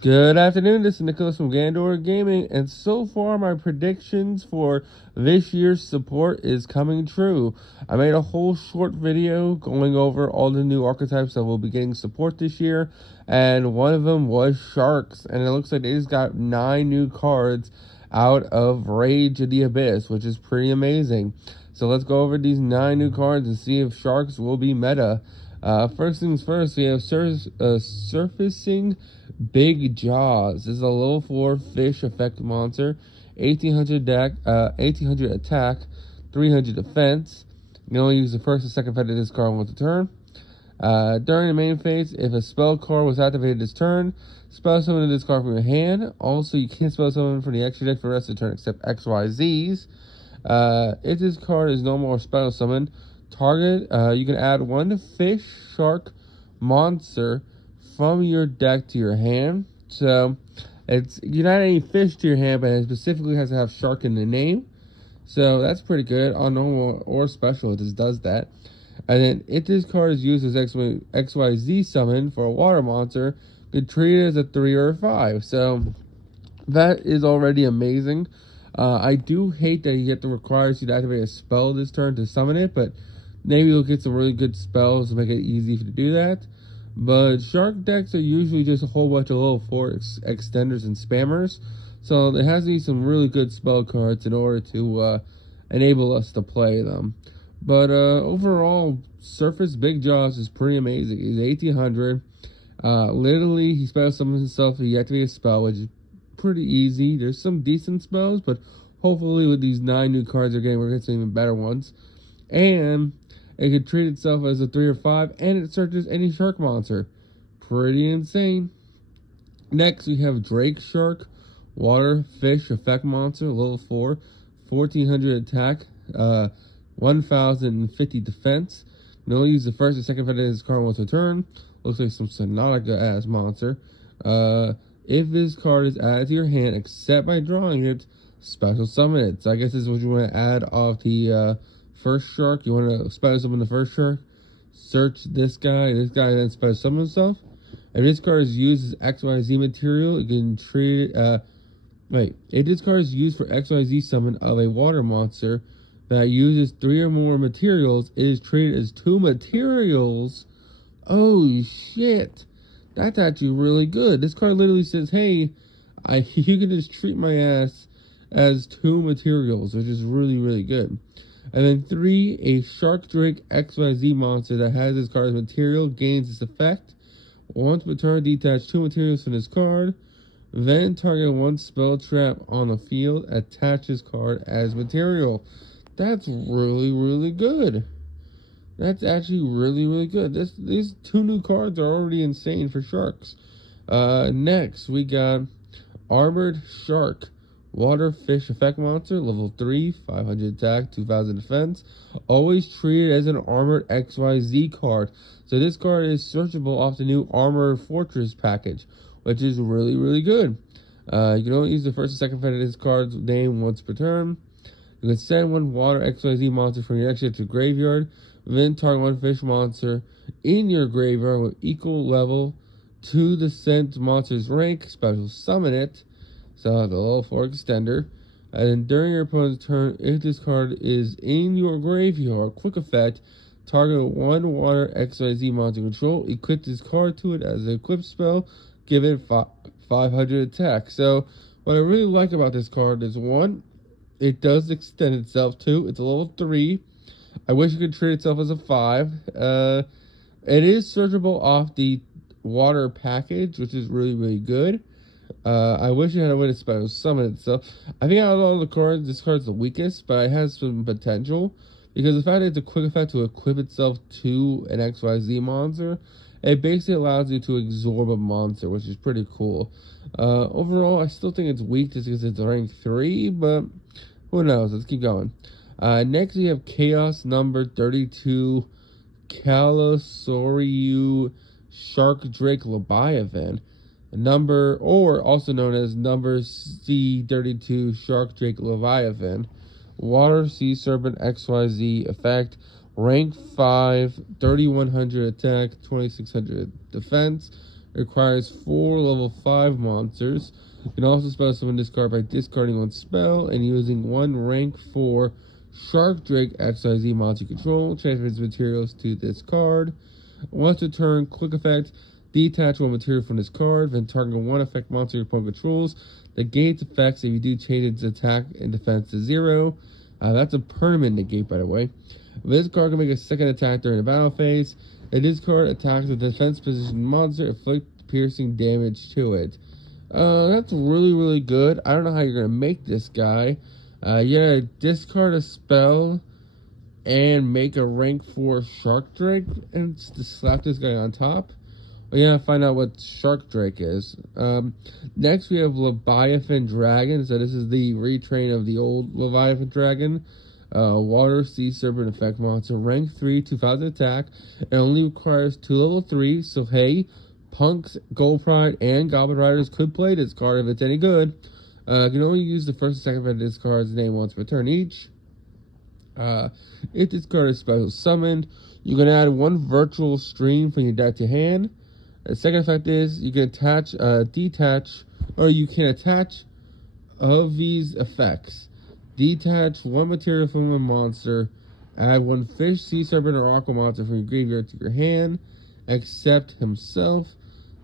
Good afternoon, this is Nicholas from Gandor Gaming, and so far my predictions for this year's support is coming true. I made a whole short video going over all the new archetypes that will be getting support this year, and one of them was Sharks, and it looks like they just got 9 new cards out of Rage of the Abyss, which is pretty amazing. So let's go over these 9 new cards and see if Sharks will be meta. First things first, we have Surfacing Big Jaws. This is a level 4 fish effect monster. 1800 attack, 300 defense. You can only use the first and second effect of this card once a turn. During the main phase, if a spell card was activated this turn, spell summon this card from your hand. Also, you can't spell summon from the extra deck for the rest of the turn except XYZs. If this card is no more spell summon, target, you can add 1 fish, shark, monster from your deck to your hand. So you can add any fish to your hand, but it specifically has to have shark in the name. So that's pretty good. On normal or special, it just does that. And then if this card is used as XYZ summon for a water monster, you can treat it as a 3 or a 5. So that is already amazing. I do hate that it requires you to activate a spell this turn to summon it, but maybe you'll get some really good spells to make it easy to do that. But shark decks are usually just a whole bunch of level 4 extenders and spammers, so there has to be some really good spell cards in order to enable us to play them. But overall, Surface Big Jaws is pretty amazing. He's 1800. Literally, he spells summons himself if he activates a spell, which is pretty easy. There's some decent spells, but hopefully with these 9 new cards we're getting some even better ones. And it can treat itself as a 3 or 5, and it searches any shark monster. Pretty insane. Next, we have Drake Shark, water fish effect monster, level 4, 1400 attack, 1050 defense. You can only use the first and second effect of this card once a turn. Looks like some Subnautica ass monster. If this card is added to your hand, except by drawing it, special summon it. So I guess this is what you want to add off the first shark. You want to special summon the first shark. Search this guy then special summon himself. If this card is used as XYZ material, you can treat it. If this card is used for XYZ summon of a water monster that uses 3 or more materials, it is treated as 2 materials. Oh shit. That's actually really good. This card literally says, hey, you can just treat my ass as 2 materials, which is really, really good. And then 3, a Shark Drake XYZ monster that has this card's material gains this effect. Once per turn, detach 2 materials from this card. Then target 1 spell trap on the field. Attach this card as material. That's really, really good. That's actually really, really good. These 2 new cards are already insane for sharks. Next, we got Armored Shark. Water fish effect monster, level 3, 500 attack, 2000 defense. Always treated as an armored XYZ card. So this card is searchable off the new Armored Fortress package, which is really, really good. You can only use the first and second effect of this card's name once per turn. You can send 1 water XYZ monster from your extra to graveyard. Then target 1 fish monster in your graveyard with equal level to the sent monster's rank. Special summon it. So the level 4 extender. And then during your opponent's turn, if this card is in your graveyard, quick effect, target 1 water XYZ monster control. Equip this card to it as an equip spell. Give it 500 attack. So what I really like about this card is 1, it does extend itself. 2, it's a level 3. I wish it could treat itself as a 5. It is searchable off the water package, which is really, really good. I wish it had a way to special summon itself. I think out of all the cards, this card's the weakest, but it has some potential. Because the fact that it's a quick effect to equip itself to an XYZ monster, it basically allows you to absorb a monster, which is pretty cool. Overall, I still think it's weak just because it's rank 3, but who knows? Let's keep going. Next, we have Chaos number 32, Calosaurus Shark Drake Leviathan. Number, or also known as number C32 Shark Drake Leviathan. Water Sea Serpent XYZ effect. Rank 5, 3100 attack, 2600 defense. Requires 4 level 5 monsters. You can also spell summon this card by discarding one spell and using one rank 4 Shark Drake XYZ monster control. Transfers materials to this card. Once per turn, quick effect. Detach one material from this card, then target one effect monster your opponent controls. Negates effects if you do change its attack and defense to 0. That's a permanent negate, by the way. This card can make a second attack during the battle phase. If this card attacks a defense position monster, inflict piercing damage to it. That's really, really good. I don't know how you're going to make this guy. Yeah, discard a spell and make a rank 4 Shark Drake and just slap this guy on top. We're going to find out what Shark Drake is. Next, we have Leviathan Dragon. So this is the retrain of the old Leviathan Dragon. Water Sea Serpent effect monster. Rank 3, 2000 attack. It only requires 2 level 3. So hey, Punks, Gold Pride, and Goblin Riders could play this card if it's any good. You can only use the first and second effect of this card's name once per turn each. If this card is special summoned, you can add one virtual stream from your deck to hand. The second effect is you can attach, detach, or you can attach of these effects. Detach one material from a monster, add one fish, sea serpent, or aqua monster from your graveyard to your hand, except himself.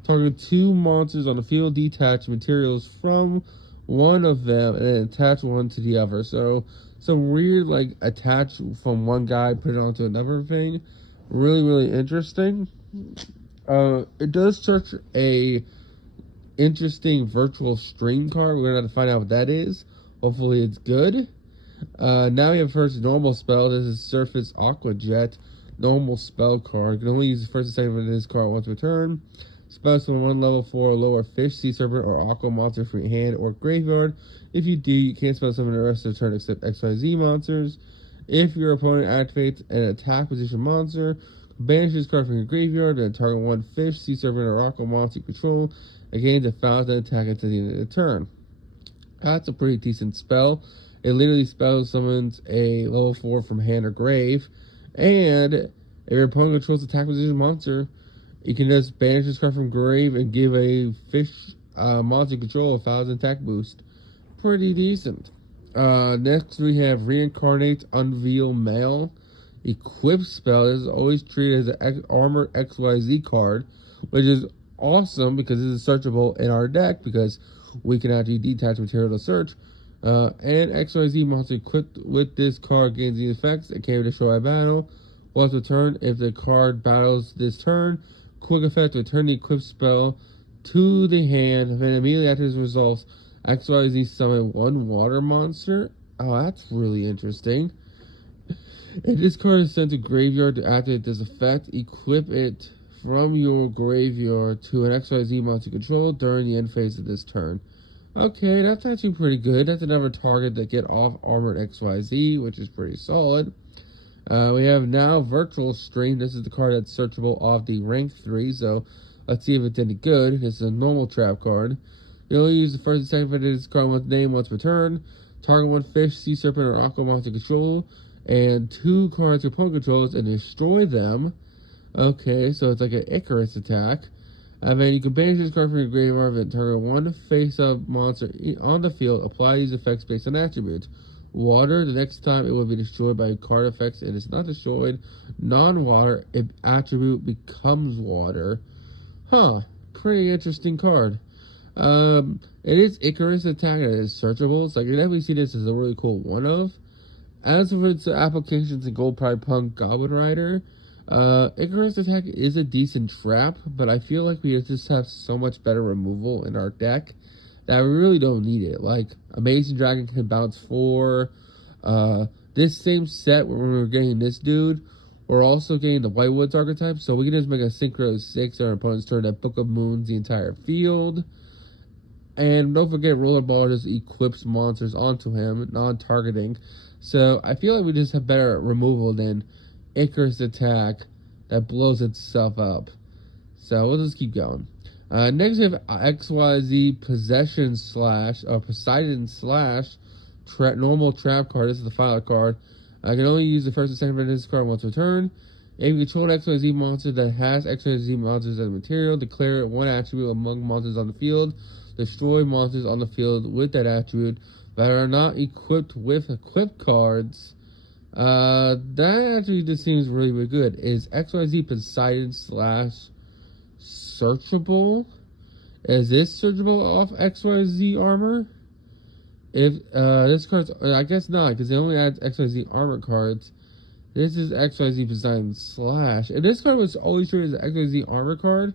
Target 2 monsters on the field, detach materials from one of them, and then attach one to the other. So some weird, like, attach from one guy, put it onto another thing. Really, really interesting. It does search a interesting virtual stream card. We're gonna have to find out what that is. Hopefully it's good. Now we have first normal spell. This is Surface Aqua Jet. Normal spell card. You can only use the first and second of this card once per turn. Spell summon one level 4 or lower fish, sea serpent, or aqua monster from your hand or graveyard. If you do, you can't spell summon the rest of the turn except XYZ monsters. If your opponent activates an attack position monster, banish this card from your graveyard and target one fish, sea serpent, or aqua monster you control. Again, the 1000 attack until the end of the turn. That's a pretty decent spell. It literally spell summons a level 4 from hand or grave. And if your opponent controls attack position monster, you can just banish this card from grave and give a fish monster control a 1000 attack boost. Pretty decent. Next we have Reincarnate Unveil Male. Equip spell. This is always treated as an Armor XYZ card, which is awesome because this is searchable in our deck because we can actually detach material to search. And XYZ monster equipped with this card gains the effects. It can't be destroyed by battle. Once per turn, if the card battles this turn, quick effect, return the equipped spell to the hand, and then immediately after this resolves, XYZ summon one water monster. Oh, that's really interesting. If this card is sent to graveyard to activate this effect, equip it from your graveyard to an XYZ monster control during the end phase of this turn. Okay, that's actually pretty good. That's another target that get off Armored XYZ, which is pretty solid. We have now Virtual Stream. This is the card that's searchable off the rank 3, so let's see if it's any good. It's a normal trap card. You only use the first and second effect of this card with name once per turn. Target one fish, sea serpent, or aqua monster control, and 2 cards your opponent controls and destroy them. Okay, so it's like an Icarus attack. And then you can banish this card from your graveyard and target one face-up monster on the field. Apply these effects based on attributes. Water, the next time it will be destroyed by card effects and it's not destroyed. Non-water, if attribute becomes water. Huh, pretty interesting card. It is Icarus attack and it is searchable, so I can definitely see this as a really cool one-of. As for its applications in Gold Pride Punk Goblin Rider, Icarus attack is a decent trap, but I feel like we just have so much better removal in our deck that we really don't need it. Like, Amazing Dragon can bounce 4. This same set, when we're getting this dude, we're also getting the Whitewoods archetype, so we can just make a Synchro 6 on our opponent's turn that Book of Moons the entire field. And don't forget, Rollerball just equips monsters onto him, non-targeting. So I feel like we just have better removal than Icarus attack that blows itself up. So we'll just keep going. Next we have XYZ Possession Slash, or Poseidon Slash, normal trap card. This is the final card. I can only use the first and second of this card once per turn. If you control an XYZ monster that has XYZ monsters as material, declare one attribute among monsters on the field. Destroy monsters on the field with that attribute that are not equipped with equipped cards. That actually just seems really, really good. Is XYZ Poseidon / searchable? Is this searchable off XYZ armor? If this card's, I guess not, because it only adds XYZ armor cards. This is XYZ Poseidon /. If this card was always treated as an XYZ armor card,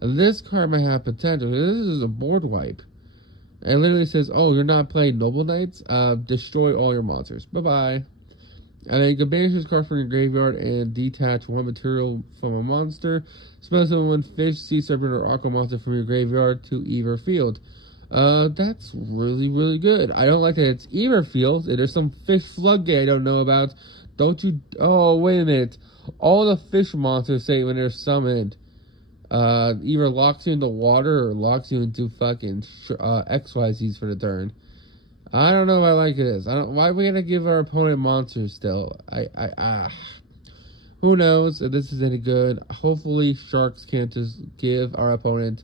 this card might have potential. This is a board wipe. It literally says, oh, you're not playing Noble Knights? Destroy all your monsters. Bye-bye. And then you can banish this card from your graveyard and detach one material from a monster. Spell summon one fish, sea serpent, or aqua monster from your graveyard to either field. That's really, really good. I don't like that it's either field. There's some fish floodgate I don't know about. Don't you... Oh, wait a minute. All the fish monsters say when they're summoned, either locks you into water or locks you into fucking XYZs for the turn. I don't know if I like this. Why are we gonna give our opponent monsters still? Who knows if this is any good? Hopefully, Sharks can't just give our opponent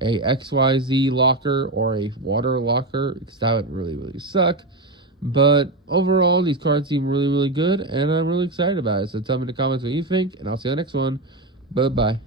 a XYZ locker or a water locker, because that would really, really suck. But overall, these cards seem really, really good, and I'm really excited about it. So tell me in the comments what you think, and I'll see you on the next one. Bye-bye.